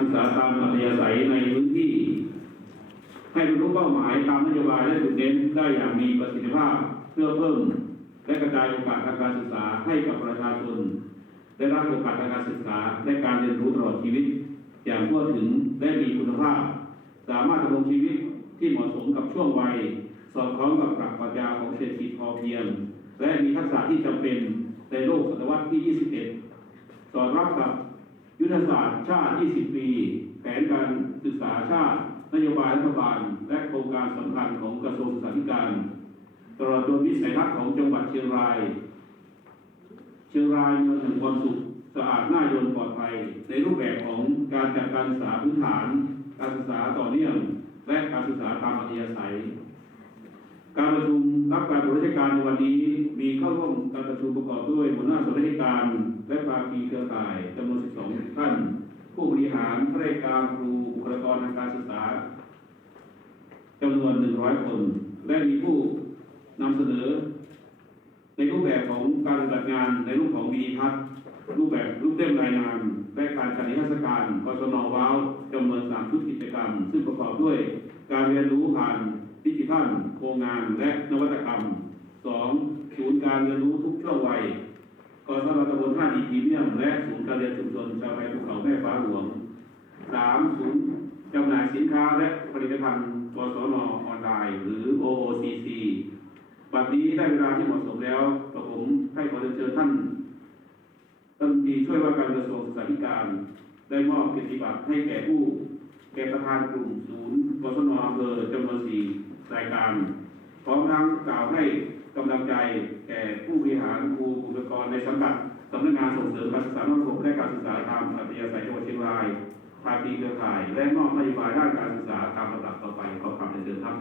ศึกษาตามอัธยาศัยในพื้นที่ ให้บรรลุเป้าหมายตามนโยบายและจุดเน้นได้อย่างมีประสิทธิภาพเพื่อเพิ่ม และกระจายโอกาสทางการศึกษาให้กับประชาชนได้รับโอกาสทางการศึกษาและการเรียนรู้ตลอดชีวิต อย่างทั่วถึงและมีคุณภาพ สามารถดำรงชีวิตที่เหมาะสมกับช่วงวัย สอดคล้องกับหลักปรัชญาของเศรษฐกิจพอเพียง และมีทักษะที่จำเป็นในโลกศตวรรษที่ 21 สอดรับกับ ยุทธศาสตร์ชาติ 20 ปี แผนการศึกษาชาติ นโยบายรัฐบาล และโครงการสำคัญของกระทรวงศึกษาธิการตลอดจนวิสัยทัศน์ของจังหวัดเชียงราย เชียงรายเมืองแห่งความสุขสะอาดน่ายนปลอดภัย ในรูปแบบของการจัดการศึกษาพื้นฐาน การศึกษาต่อเนื่อง และการศึกษาตามอัธยาศัย การประชุมรับการบริราชการในวันนี้มีเข้าร่วมการประชุมประกอบด้วยหัวหน้าส่วนราชการ และภาคีเครือข่ายจำนวน 12 ท่าน ผู้บริหารข้ราชการครูบุคลากรทางการศึกษาจำนวน 100 คน และมีผู้นำเสนอ ในรูปแบบของการปฏิบัติงานในรูปของวิดีทัศน์รูปแบบรูปเล่มรายงานและการจัดนิทรรศการกศนว้าวจำนวนสามชุดกิจกรรม ซึ่งประกอบด้วยการเรียนรู้ผ่านดิจิทัลโครงงานและนวัตกรรม 2. ศูนย์การเรียนรู้ทุกช่วงวัย กศนตำบลท่าดีพีเมียมและศูนย์การเรียนชุมชนชาวไร่ภูเขาแม่ฟ้าหลวง 3. ศูนย์จำหน่ายสินค้าและผลิตภัณฑ์กศนออนไลน์ หรือ OOCC บัดนี้ได้เวลาที่เหมาะสมแล้วกระผมให้ขอเรียนเชิญท่านรัฐมนตรีช่วยว่าการกระทรวงศึกษาธิการ ได้มอบเกียรติบัตรให้แก่ผู้ แก่ประธานกลุ่มศูนย์กศนอำเภอจำนวนสี่รายการพร้อมทั้งกล่าวให้ กำลังใจแก่ผู้บริหารครูบุคลากรในสังกัดสำนักงานส่งเสริมการศึกษานอกระบบและการศึกษาตามอัธยาศัยจังหวัดเชียงรายภาคีเครือข่าย และมอบนโยบายด้านการศึกษาตามลำดับต่อไปขอคำเรียนเชิญครับ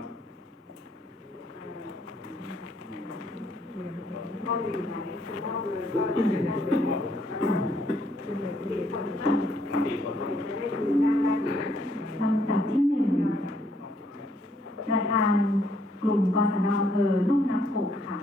ก็มีไหนคุณพ่อเลยก็จะได้ได้เป็นแล้วก็เป็นเหมือนสี่คนนะจะได้ดูหน้าได้ลำดับที่หนึ่งประธาน กลุ่มกศนอำเภอลุ่มน้ำโขกค่ะ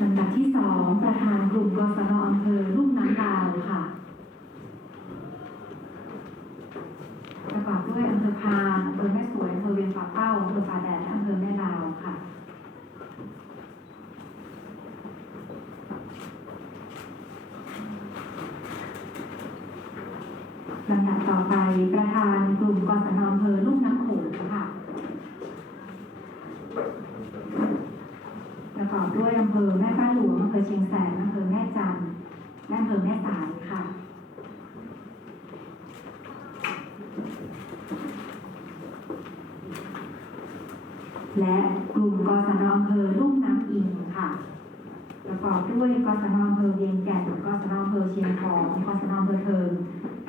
ลำดับที่สองประธานกลุ่มกศนอำเภอลุ่มน้ำลาวค่ะกอบด้วยอำเภอพานอำเภอแม่สวยอำเภอเวียงป่าเป้าอำเภอป่าแดดและอำเภอแม่ลาวค่ะ ลำดับต่อไปประธานกลุ่มกศนอำเภอลุ่มน้ำโขงค่ะ ประกอบด้วยอำเภอแม่ฟ้าหลวงอำเภอเชียงแสนอำเภอแม่จันทร์และอำเภอแม่สายค่ะ และกลุ่มกศนอำเภอลุ่มน้ำอิงค่ะประกอบด้วยกศนอำเภอเวียงแก่นกศนอำเภอเชียงของกศนอำเภอเทิง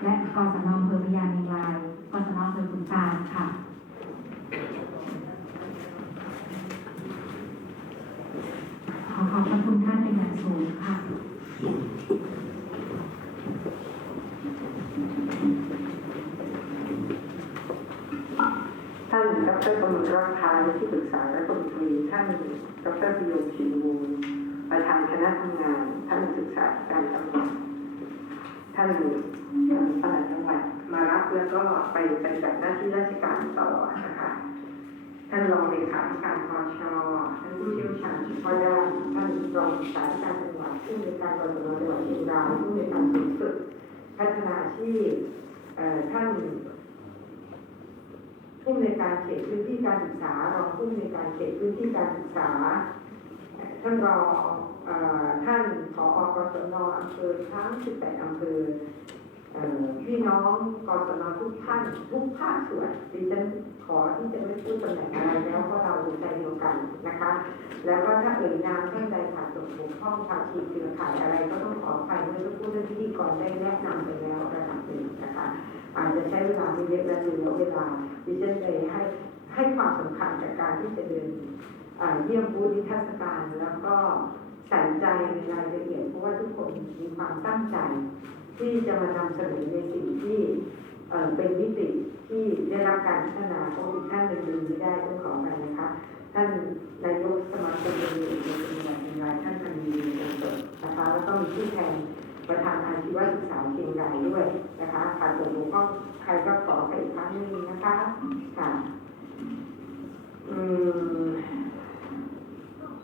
และกศนอำเภอพญาเมงรายกศนอำเภอขุนตาลค่ะขอขอบพระคุณท่านเป็นอย่างสูงค่ะ ท่านดรกมลรักพาและที่ปรึกษาและกรมตรีท่านดรพิยงชินวงศ์ประธานคณะทำงาน ท่านศึกษาการจังหวัดท่านปลัดจังหวัดมารับแล้วก็ไปปฏิบัติหน้าที่ราชการต่อนะคะท่านรองเลขาธิการพชท่านผู้เชี่ยวชาญเฉพาะด้านท่านรองสายการจังหวัดผู้ในการกรมจังหวัดเชียงรายผู้ในการสูงสุดพัฒนาชีพท่าน ผู้อำนวยการเขตพื้นที่การศึกษารองผู้อำนวยการเขตพื้นที่การศึกษาเอ่อท่านรองเอ่อท่านผอกศนอำเภอทั้ง 18 อำเภอเอ่อ พี่น้องกศนทุกท่านทุกภาคส่วนดิฉันขอที่จะไม่พูดตำแหน่งอะไรแล้วเพราะเราอยู่ใจเดียวกันนะคะ แล้วก็ถ้าเอ่ยนามท่านใดขาดตกบกพร่องภาคีเครือข่ายอะไรก็ต้องขออภัยเมื่อสักครู่ท่านพิธีกรได้แนะนำไปแล้วระดับหนึ่งนะคะอาจจะใช้เวลาไม่เยอะและเหลือเวลาดิฉันเลยให้ให้ความสำคัญกับการที่จะเดินเยี่ยมบูธนิทรรศการแล้วก็ใส่ใจในรายละเอียดเพราะว่าทุกคนมีความตั้งใจ ที่จะมานำเสนอในสิ่งที่เป็นมิติที่ได้รับการพัฒนาของอีกท่านหนึ่งลืมไม่ได้ต้องขอไปนะคะ ท่านนายกสมาคมโรงเรียนเอกชนจังหวัดเชียงรายท่านพันธีวงศ์สดนะคะแล้วก็มีผู้แทนประธานอาชีวศึกษาเชียงรายด้วยนะคะค่ะส่วนผมก็ใครก็ขอไปอีกครั้งหนึงนะคะค่ะ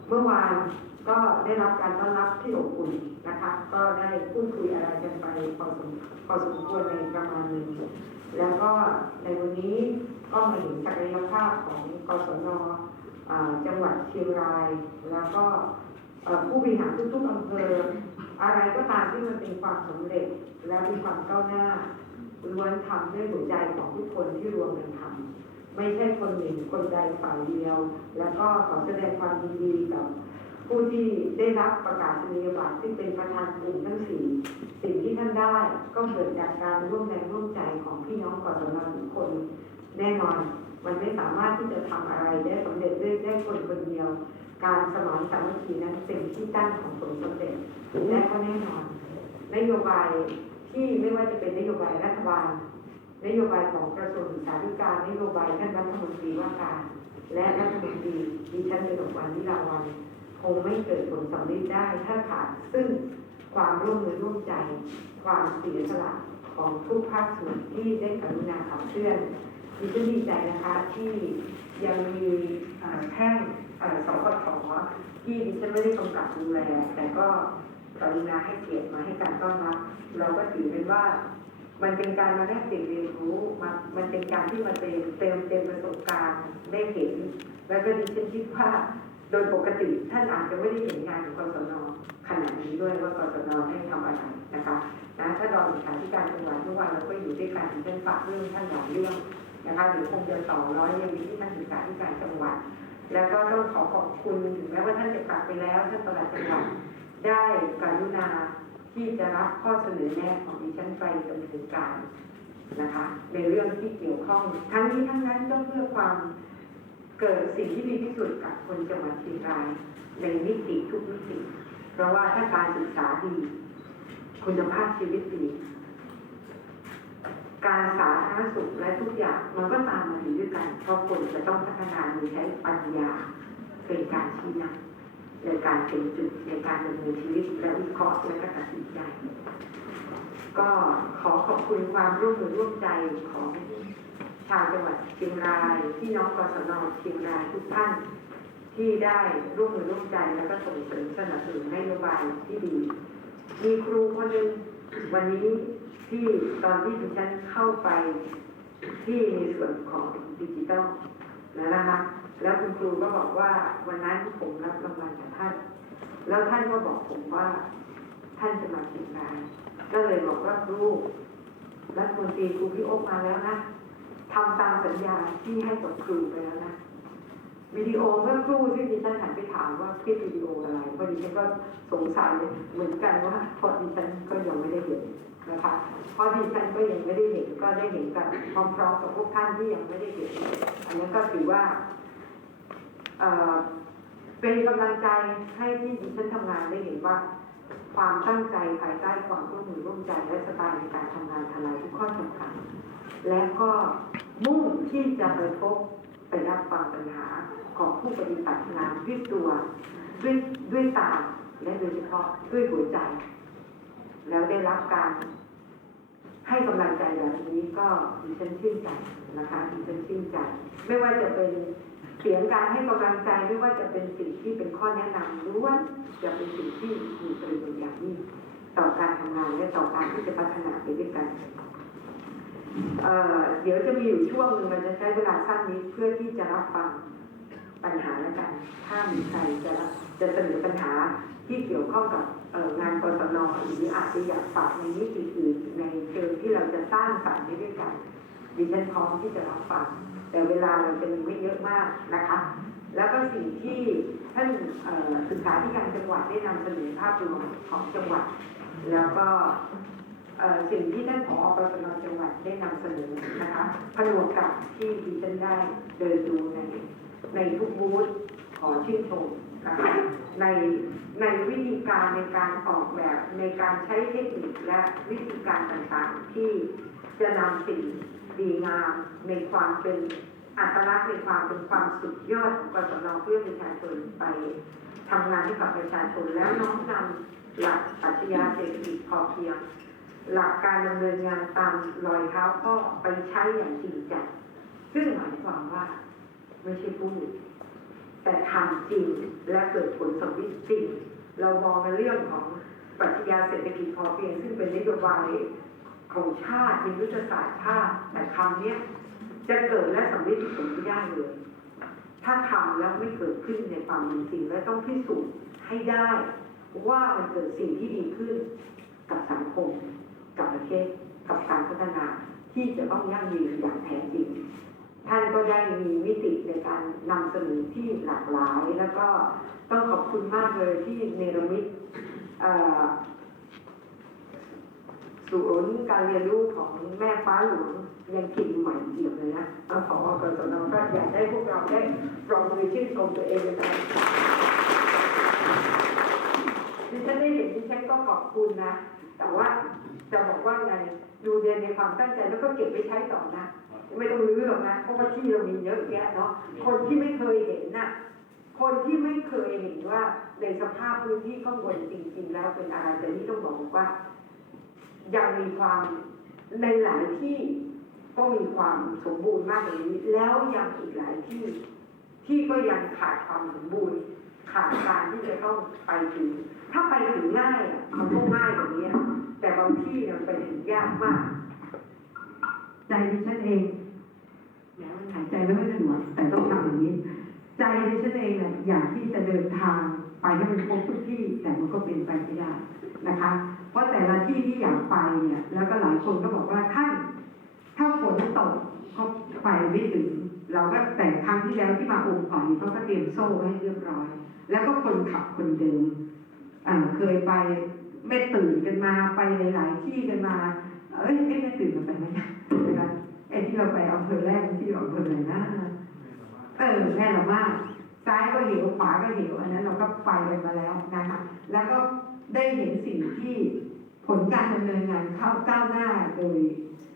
เมื่อวาน ก็ได้รับการต้อนรับที่อบอุ่นนะคะ ก็ได้พูดคุยอะไรกันไปพอสมพอสมควรในประมาณนึงแล้วก็ในวันนี้ก็มาเห็นศักยภาพของกศนจังหวัดเชียงราย แล้วก็ผู้บริหารทุกๆอำเภอ อะไรก็ตามที่มันเป็นความสำเร็จและมีความก้าวหน้าล้วนทำด้วยหัวใจของทุกคนที่รวมกันทำไม่ใช่คนหนึ่งคนใดฝ่ายเดียว แล้วก็ขอแสดงความยินดีกับ ผู้ที่ได้รับประกาศนียบัตรที่เป็นประธานกลุ่มทั้งสี่สิ่งที่ท่านได้ก็เกิดจากการร่วมแรงร่วมใจของพี่น้องกศนทุกคนแน่นอน มันไม่สามารถที่จะทำอะไรได้สำเร็จด้ได้คนคนเดียว การสมานสามัคคีนั้นเป็นที่ตั้งของผลสำเร็จและก็แน่นอน นโยบายที่ไม่ว่าจะเป็นนโยบายรัฐบาลนโยบายของกระทรวงศึกษาธิการนโยบายท่านรัฐมนตรีว่าการ และรัฐมนตรีดิฉันเป็นวันนิราวัน งไม่เกิดผลสำเร็จได้ถ้าขาดซึ่งความร่วมมือร่วมใจ ความเสียสละของทุกภาคส่วนที่ได้กรุณาขับเคลื่อนดิฉันดีใจนะคะที่ยังมีแท่งเอ่อสปทที่ดิฉันไม่ได้กำกับดูแล แต่ก็กรุณาให้เกียรติมาให้การต้อนรับ เราก็ถือเป็นว่า มันเป็นการมาแลกเปลี่ยนเรียนรู้มามันเป็นการที่มาเติมเติมเต็มประสบการณ์ได้เห็น แล้วก็ดิฉันคิดว่า ดยปกติท่านอาจจะไม่ได้เห็นงานของกศนขนาดนี้ด้วยว่ากศนได้ทำอะไรนะคะนะถ้ารองเลขาธิการจังหวัดเมื่อวานเราก็อยู่ด้วยกันดิฉันฝากเรื่องท่านหลายเรื่องนะคะเดี๋ยวคงจะต่อร้อยยังมีที่ท่านศึกษาธิการจังหวัด แล้วก็ต้องขอขอบคุณถึงแม้ว่าท่านจะกลับไปแล้วท่านประหลัดจังหวัดได้กรุณาที่จะรับข้อเสนอแนะของดิฉันไปดำเนินการนะคะ ในเรื่องที่เกี่ยวข้องทั้งนี้ทั้งนั้นก็เพื่อความ เกิดสิ่งที่ดีที่สุดกับคนจังหวัดเชียงรายในมิติทุกมิติ เพราะว่าถ้าการศึกษาดี คุณภาพชีวิตดี การสาธารณสุขและทุกอย่างมันก็ตามมาถึงด้วยกัน เพราะคนจะต้องพัฒนาโดยใช้ปัญญาเป็นการชี้นำในการเป็นจุดในการดำเนินชีวิตและวิเคราะห์และก็ตัดสินใจ ก็ขอขอบคุณความร่วมมือร่วมใจของ ชาวจังหวัดเชียงรายพี่น้องกศนเชียงรายทุกท่าน ที่ได้ร่วมมือร่วมใจแล้วก็ส่งเสริมสนับสนุนนโยบายที่ดี มีครูคนหนึ่งวันนี้ที่ตอนที่ดิฉันเข้าไปที่ในส่วนของดิจิตอลแล้วนะคะ แล้วคุณครูก็บอกว่าวันนั้นผมรับรางวัลจากท่าน แล้วท่านก็บอกผมว่าท่านจะมาเชียงรายก็เลยบอกว่าครูรัฐมนตรีครูพี่โอ๊คมาแล้วนะ ทำตามสัญญาที่ให้กับครูไปแล้วนะวิดีโอเมื่อครู่ที่ดิฉันหันไปถามว่าคลิปวิดีโออะไรพราะดิฉันก็สงสัยเหมือนกันว่าพราะดิฉันก็ยังไม่ได้เห็นนะคะพราะดิฉันก็ยังไม่ได้เห็นก็ได้เห็นกันพร้อมๆกับพวกท่านที่ยังไม่ได้เห็น อันนี้ก็ถือว่าเป็นกำลังใจให้ที่ดิฉันทำงานได้เห็นว่า ความตั้งใจภายใต้ความร่วมมือร่วมใจและสไตล์ในการทำงานทลายทุกข้อจำกัดและก็ มุ่งที่จะไปพบไปรับฟังปัญหาของผู้ปฏิบัติงานด้วยตัวด้วยด้วยตาและโดยเฉพาะด้วยหัวใจ แล้วได้รับการให้กำลังใจแบบนี้ก็ดิฉันชื่นใจนะคะดิฉันชื่นใจ ไม่ว่าจะเป็นเสียงการให้กำลังใจไม่ว่าจะเป็นสิ่งที่เป็นข้อแนะนำล้วนจะเป็นสิ่งที่มีประโยชน์อย่างยิ่งต่อการทำงานและต่อการที่จะพัฒนาไปด้วยกัน เดี๋ยวจะมีอยู่ช่วงหนึ่งมันจะใช้เวลาสั้นนี้เพื่อที่จะรับฟังปัญหาแล้วกัน ถ้ามีใครจะจะเสนอปัญหาที่เกี่ยวข้องกับงานกศนหรืออาจจะอยากฝากในมิติอื่นในเชิงที่เราจะสร้างสรรค์ด้วยกันดิฉันพร้อมที่จะรับฟัง แต่เวลาเราจะมีไม่เยอะมากนะคะ แล้วก็สิ่งที่ท่านศึกษาธิการจังหวัดได้นำเสนอภาพรวมของจังหวัด แล้วก็ สิ่งที่ท่านผอกศนจังหวัดได้นำเสนอนะคะผนวกกับที่ดิฉันได้เดินดูในในทุกบูธขอชื่นชมนะคะในในวิธีการในการออกแบบในการใช้เทคนิคและวิธีการต่างๆ ที่จะนำสิ่งดีงามในความเป็นอัตลักษณ์ในความเป็นความสุดยอดของกศนเพื่อประชาชนไปทำงานให้กับประชาชนแล้วน้อมนำหลักปรัชญาเศรษฐกิจพอเพียง หลักการดำเนินงานตามรอยเท้าพ่อไปใช้อย่างจริงจังซึ่งหมายความว่าไม่ใช่พูดแต่ทำจริงและเกิดผลสำลิดจริง เรามองในเรื่องของปรัชญาเศรษฐกิจพอเพียงซึ่งเป็นนโยบายของชาติเป็นยุทธศาสตร์ชาติแต่คำเนี้ยจะเกิดและสำลิดผลไม่ได้เลย ถ้าทำแล้วไม่เกิดขึ้นในความเป็นจริงและต้องพิสูจน์ให้ได้ ว่ามันเกิดสิ่งที่ดีขึ้นกับสังคม กับประเทศกับการพัฒนาที่จะต้องยั่งยืนอย่างแท้จริง ท่านก็ได้มีมิติในการนำเสนอที่หลากหลาย แล้วก็ต้องขอบคุณมากเลยที่เนรมิตอ่อศูนย์การเรียนรู้ของแม่ฟ้าหลวงยังกินใหม่เอี่ยมเลยนะเอาขอกศนก็อยากได้พวกเราได้ปรบมือชื่นชมตัวเองเลยนะดิฉันได้เห็นดิฉันก็ขอบคุณนะ แต่ว่าจะบอกว่าไงดูเรียนในความตั้งใจแล้วก็เก็บไปใช้ต่อนะ ไม่ต้องรื้อหรอกนะเพราะว่าที่เรามีเยอะแยะเนาะคนที่ไม่เคยเห็นน่ะคนที่ไม่เคยเห็นว่าในสภาพพื้นที่ข้างบนจริง ๆ แล้วเป็นอะไรแต่นี่ต้องบอกว่า ยังมีความในหลายที่ก็มีความสมบูรณ์มากกว่านี้ แล้วยังอีกหลายที่ที่ก็ยังขาดความสมบูรณ์ขาดการที่จะต้องไปถึง ถ้าไปถึงง่ายมันก็ง่ายกว่านี้แต่บางที่มันไปถึงยากมาก ใจดิฉันเองแม้มันหายใจไม่ค่อยสะดวกแต่ต้องทำอย่างนี้ ใจดิฉันเองเนี่ยอยากที่จะเดินทางไปให้มันครบทุกที่แต่มันก็เป็นไปไม่ได้นะคะ เพราะแต่ละที่ที่อยากไปเนี่ย แล้วก็หลายคนก็บอกว่าท่านถ้าฝนตกก็ไปไม่ถึง เราก็แต่ครั้งที่แล้วที่มาองค์ก่อนเขาก็เตรียมโซ่ไว้ให้เรียบร้อย แล้วก็คนขับคนเดิม เคยไปไม่ตื่นกันมาไปหลาย ๆ ที่กันมา เอ้ยไม่ตื่นกันไปไหมนะคะไอ้ที่เราไปอำเภอแรกที่อำเภอไหนนะเออแม่ละมากซ้ายก็เหวขวาก็เหวอันนั้นเราก็ไปกันมาแล้วนะคะแล้วก็ได้เห็นสิ่งที่ผลการดำเนินงานเข้าก้าวหน้าโดย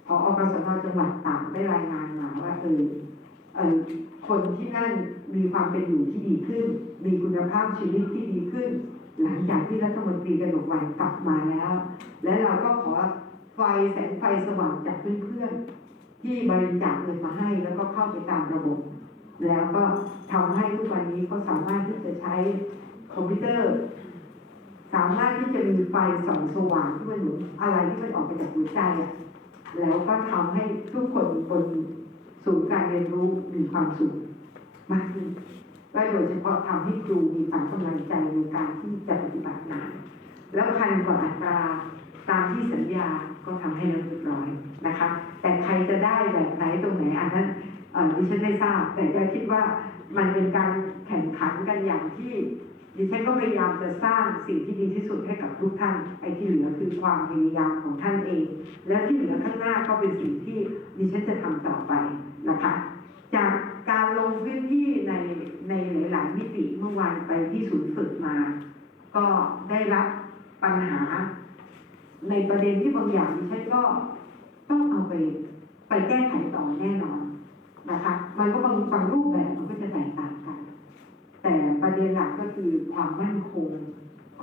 พออกสนจังหวัดต่ากได้รายงานมาว่าเออเออคนที่นั่นมีความเป็นอยู่ที่ดีขึ้น มีคุณภาพชีวิตที่ดีขึ้น หลังจากที่รัฐมนตรีกนกวันกลับมาแล้ว และเราก็ขอไฟแสงไฟสว่างจากเพื่อนๆที่บริจาคเงินมาให้แล้วก็เข้าไปตามระบบ แล้วก็ทำให้ทุกวันนี้เขาสามารถที่จะใช้คอมพิวเตอร์ สามารถที่จะมีไฟส่องสว่างที่มันหนุนอะไรที่มันออกมาจากหัวใจอะแล้วก็ทำให้ทุกคนบนศูนย์การเรียนรู้มีความสุขมากขึ้น และโดยเฉพาะทำให้ครูมีความกำลังใจในการที่จะปฏิบัติงาน แล้วพันกว่าอัตราตามที่สัญญาก็ทำให้เราเรียบร้อยนะคะ แต่ใครจะได้แบบไหนตรงไหนอันนั้นดิฉันไม่ทราบ แต่จะคิดว่ามันเป็นการแข่งขันกันอย่างที่ดิฉันก็พยายามจะสร้างสิ่งที่ดีที่สุดให้กับทุกท่าน ไอ้ที่เหลือคือความพยายามของท่านเอง แล้วที่เหลือข้างหน้าก็เป็นสิ่งที่ดิฉันจะทำต่อไปนะคะ จากการลงพื้นที่ในในหลาย ๆ มิติเมื่อวานไปที่ศูนย์ฝึกมา ก็ได้รับปัญหา ในประเด็นที่บางอย่างดิฉันก็ต้องเอาไปไปแก้ไขต่อแน่นอนนะคะ มันก็บางบางรูปแบบมันก็จะแตกต่างกัน แต่ประเด็นหลักก็คือความมั่นคง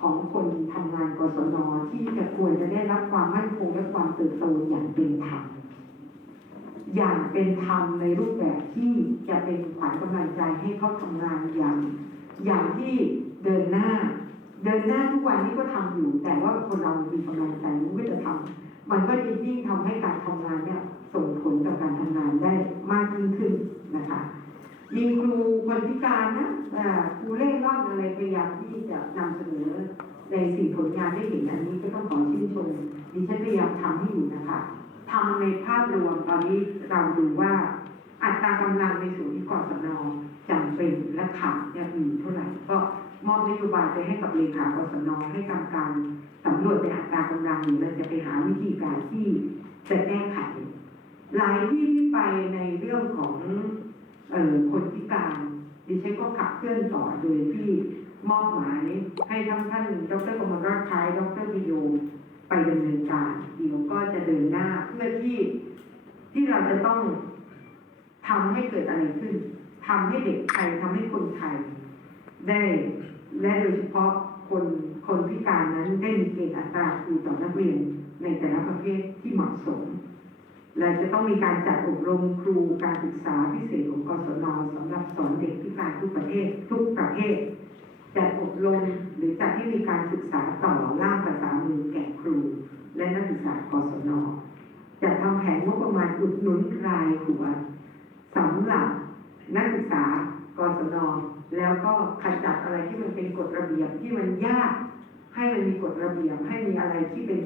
ของคนทำงานกศนที่จะควรจะได้รับความมั่นคงและความเติบโตอย่างเป็นธรรม อย่างเป็นธรรมในรูปแบบที่จะเป็นขวัญกำลังใจให้เขาทำงานอย่าง อย่างที่เดินหน้า เดินหน้าทุกวันนี้ก็ทำอยู่ แต่ว่าคนเรามีกำลังใจมันก็จะทำมันก็ยิ่งทำให้การทำงานเนี่ยส่งผลกับการทำงานได้มากยิ่งขึ้นนะคะมีครูคนพิการนะอ่ครูเล่ร่อนอะไรพยายามที่จะนำเสนอในสิ่งผลงานให้เห็นอันนี้ก็ต้องขอ ทำในภาพรวมตอนนี้เราดูว่า อัตรากำลังในส่วนที่กศนจำเป็นและขาดเนี่ยมีเท่าไหร่ก็มอบนโยบายไปให้กับเลขากศนให้ทำการสำรวจในอัตรากำลังหรือเราจะไปหาวิธีการที่จะแก้ไข หลายที่ที่ไปในเรื่องของเออคนพิการ ดิฉันก็ขับเคลื่อนต่อโดยที่มอบหมายให้ทั้งท่านดรกมลรัตน์คล้ายดรพิโย ไปดำเนินการเดี๋ยวก็จะเดินหน้าเพื่อที่ที่เราจะต้องทำให้เกิดอะไรขึ้นทำให้เด็กไทยทำให้คนไทยได้ และโดยเฉพาะคนคนพิการนั้นได้มีเกณฑ์อัตราครูต่อนักเรียนในแต่ละประเภทที่เหมาะสม และจะต้องมีการจัดอบรมครูการศึกษาพิเศษของกศนสำหรับสอนเด็กพิการทุกประเภททุกประเภท จัดอบรมหรือจัดให้มีการศึกษาต่อล่ามภาษามือแก่ครู และนักศึกษากศนจัดทำแผนงบประมาณอุดหนุนรายหัวสำหรับนักศึกษากศนแล้วก็ขจัดอะไรที่มันเป็นกฎระเบียบที่มันยาก ให้มันมีกฎระเบียบให้มีอะไรที่เป็น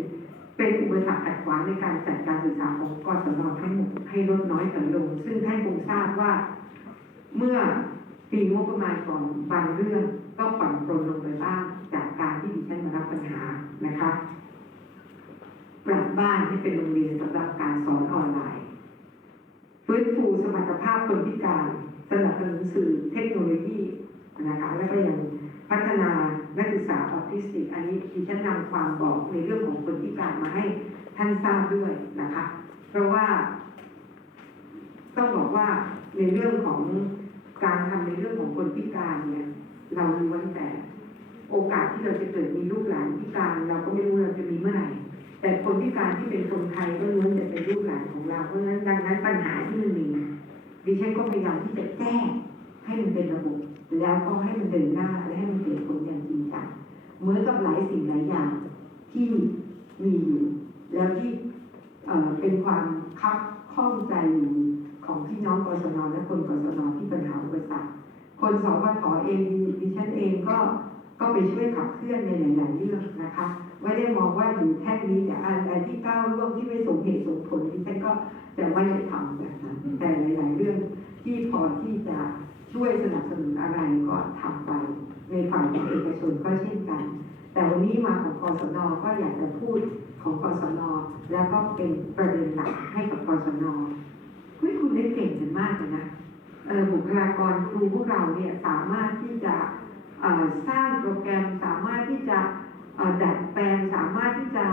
เป็นอุปสรรคขัดขวางในการจัดการศึกษาของกศนทั้งหมดให้ลดน้อยถอยลง ซึ่งท่านคงทราบว่า เมื่อปีงบประมาณก่อนบางเรื่อง ก็ผ่อนปรนลงไปบ้างจากการที่ดิฉันมารับปัญหานะคะปรับบ้านให้เป็นโรงเรียนสำหรับการสอนออนไลน์ฟื้นฟูสมรรถภาพคนพิการสนับสนุนสื่อเทคโนโลยีนะคะแล้วก็ยังพัฒนานักศึกษาออทิสติก อันนี้ดิฉันนำความบอกในเรื่องของคนพิการมาให้ท่านทราบด้วยนะคะ เพราะว่า ต้องบอกว่าในเรื่องของการทำในเรื่องของคนพิการเนี่ย เราล้วนแต่ โอกาสที่เราจะเกิดมีลูกหลานพิการ เราก็ไม่รู้เราจะมีเมื่อไหร่ แต่คนพิการที่เป็นคนไทยก็ล้วนจะเป็นลูกหลานของเรา เพราะฉะนั้นดังนั้นปัญหาที่มันมีดิฉันก็พยายามที่จะแก้ให้มันเป็นระบบ แล้วก็ให้มันเดินหน้าและให้มันเกิดผลอย่างจริงจังเหมือนกับหลายสิ่งหลายอย่างที่มีอยู่แล้วที่เอ่อเป็นความคับข้องใจอยู่ของพี่น้องกศนและคนกศนที่ปัญหาอุปสรรค คนสพทเองดิฉันเองก็ก็ไปช่วยขับเคลื่อนในหลายๆเรื่องนะคะไม่ได้มองว่าอยู่แค่นี้แต่อะไรที่ก้าวล่วงที่ไม่สมเหตุสมผลดิฉันก็จะไม่ได้ทำแบบนั้นแต่หลายๆเรื่องที่พอที่จะช่วยสนับสนุนอะไรก็ทำไป ในฝ่ายของเอกชนก็เช่นกัน แต่วันนี้มาของกศนก็อยากจะพูดของกศนแล้วก็เป็นประเด็นหลักให้กับกศนเฮ้ยคุณได้เก่งกันมากเลยนะเออ บุคลากรครูพวกเราเนี่ยสามารถที่จะสร้างโปรแกรมสามารถที่จะดัดแปลงสามารถที่จะ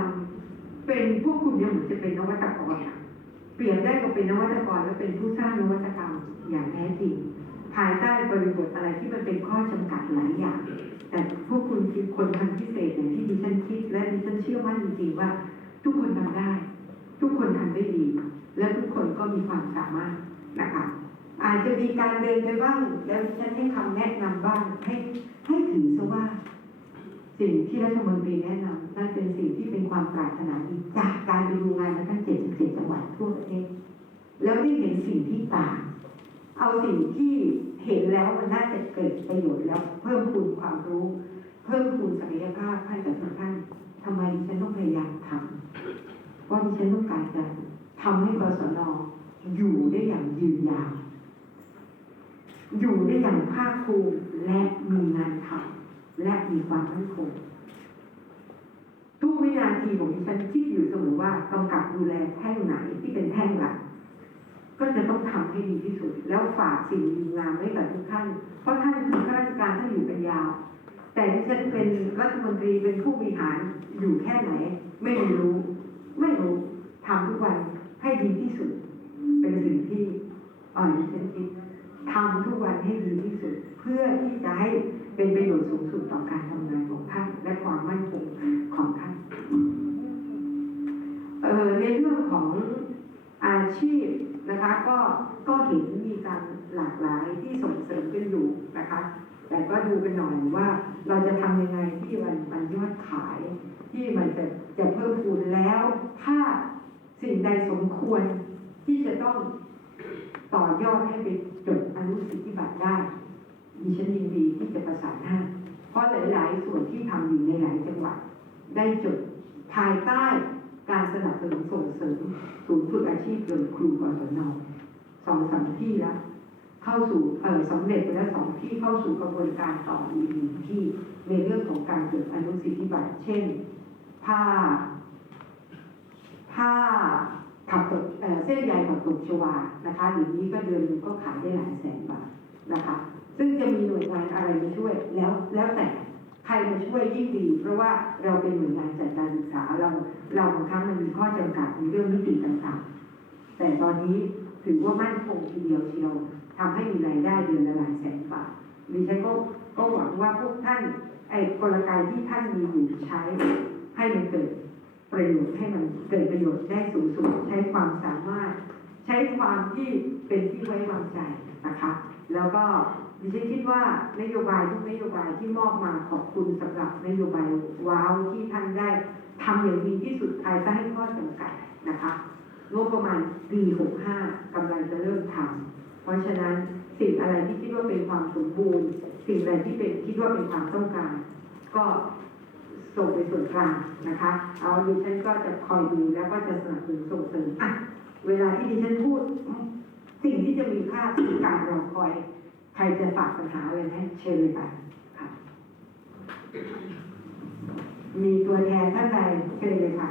เป็นพวกคุณยังเหมือนจะเป็นนวัตกรเปรียบได้กับเป็นนวัตกรและเป็นผู้สร้างนวัตกรรมอย่างแท้จริง ภายใต้บริบทอะไรที่มันเป็นข้อจำกัดหลายอย่าง แต่พวกคุณคือคนทำพิเศษอย่างที่ดิฉันคิด และดิฉันเชื่อมั่นจริงๆว่า ทุกคนทำได้ ทุกคนทำได้ดี และทุกคนก็มีความสามารถนะคะ อาจจะมีการเดินไปบ้าง แล้วฉันให้คำแนะนำบ้าง ให้ให้ถือซะว่า สิ่งที่รัฐมนตรีแนะนำนั่นเป็นสิ่งที่เป็นความปรารถนาดีจากการไปดูงานมาทั้ง77จังหวัดทั่วประเทศ แล้วได้เห็นสิ่งที่ต่าง เอาสิ่งที่เห็นแล้วมันน่าจะเกิดประโยชน์แล้ว เพิ่มพูนความรู้ เพิ่มพูนศักยภาพให้กับทุกท่านทำไมฉันต้องพยายามทำเพราะดิฉันต้องการจะทำให้กศนอยู่ได้อย่างยืนยาว อยู่ได้อย่างภาคภูมิและมีงานทำและมีความมั่นคงทุกวินาทีของดิฉันคิดอยู่เสมอว่ากำกับดูแลแท่งไหนที่เป็นแท่งหลักก็จะต้องทำให้ดีที่สุด แล้วฝากสิ่งดีงามไว้กับทุกท่าน เพราะท่านคือข้าราชการท่านอยู่เป็นยาว แต่ที่ฉันเป็นรัฐมนตรีเป็นผู้บริหารอยู่แค่ไหน ไม่รู้ ไม่รู้ทำทุกวันให้ดีที่สุด เป็นสิ่งที่อ่อนดิฉันคิด ทำทุกวันให้ดีที่สุด เพื่อที่จะให้เป็นประโยชน์สูงสุดต่อการทำงานของท่านและความมั่นคงของท่านเอ่อในเรื่องของอาชีพนะคะ ก็ก็เห็นมีการหลากหลายที่ส่งเสริมกันอยู่นะคะ แต่ก็ดูกันหน่อยว่าเราจะทำยังไงที่มันมันยอดขาย ที่มันจะจะเพิ่มพูนแล้ว ถ้าสิ่งใดสมควรที่จะต้องต่อยอดให้ไป จดอนุสิทธิบัตรได้ดิฉันยินดีที่จะประสานให้เพราะหลาย ๆ ส่วนที่ทำอยู่ในหลายจังหวัด ได้จดภายใต้การสนับสนุนส่งเสริมศูนย์ฝึกอาชีพโดยครูกศนสองสามที่แล้ว เข้าสู่เออสำเร็จไปแล้วสองที่เข้าสู่กระบวนการต่ออีกหนึ่งที่ในเรื่องของการจดอนุสิทธิบัตรเช่น ผ้าผักตบเอ่อเส้นใยผั กตบชวานะคะเดี๋ยวนี้ก็เดือนนึงก็ขายได้หลายแสนบาทนะคะ ซึ่งจะมีหน่วยงานอะไรมาช่วยแล้วแล้วแต่ใครมาช่วยยิ่งดี เพราะว่าเราเป็นหน่วยงานจัดการศึกษาเราเราบางครั้งมันมีข้อจำกัดในเรื่องมิติต่างๆ แต่ตอนนี้ถือว่ามั่นคงทีเดียวเชียวทำให้มีรายได้เดือนละหลายแสนบาทดิฉันก็ก็หวังว่าพวกท่านไอ้กลไกที่ท่านมีอยู่ใช้ให้มันเกิดประโยชน์ให้มันเกิดประโยชน์ได้สูงสุดใช้ความสามารถ ใช้ความที่เป็นที่ไว้วางใจนะคะแล้วก็ดิฉันคิดว่านโยบายทุกนโยบายที่มอบมาขอบคุณสำหรับนโยบายว้าวที่ท่านได้ทำอย่างดีที่สุดภายใต้ข้อจำกัดนะคะงบประมาณปี65กำลังจะเริ่มทำเพราะฉะนั้นสิ่งอะไรที่คิดว่าเป็นความสมบูรณ์ สิ่งอะไรที่เป็นคิดว่าเป็นความต้องการ ก็ส่งไปส่วนกลางนะคะ เอาดิฉันก็จะคอยดูแล้วก็จะสนับสนุนส่งเสริมอะ เวลาที่ดิฉันพูด สิ่งที่จะมีค่าคือการรอคอย ใครจะฝากปัญหาอะไรไหมเชิญเลยค่ะค่ะมีตัวแทนท่านใดเชิญเลยค่ะ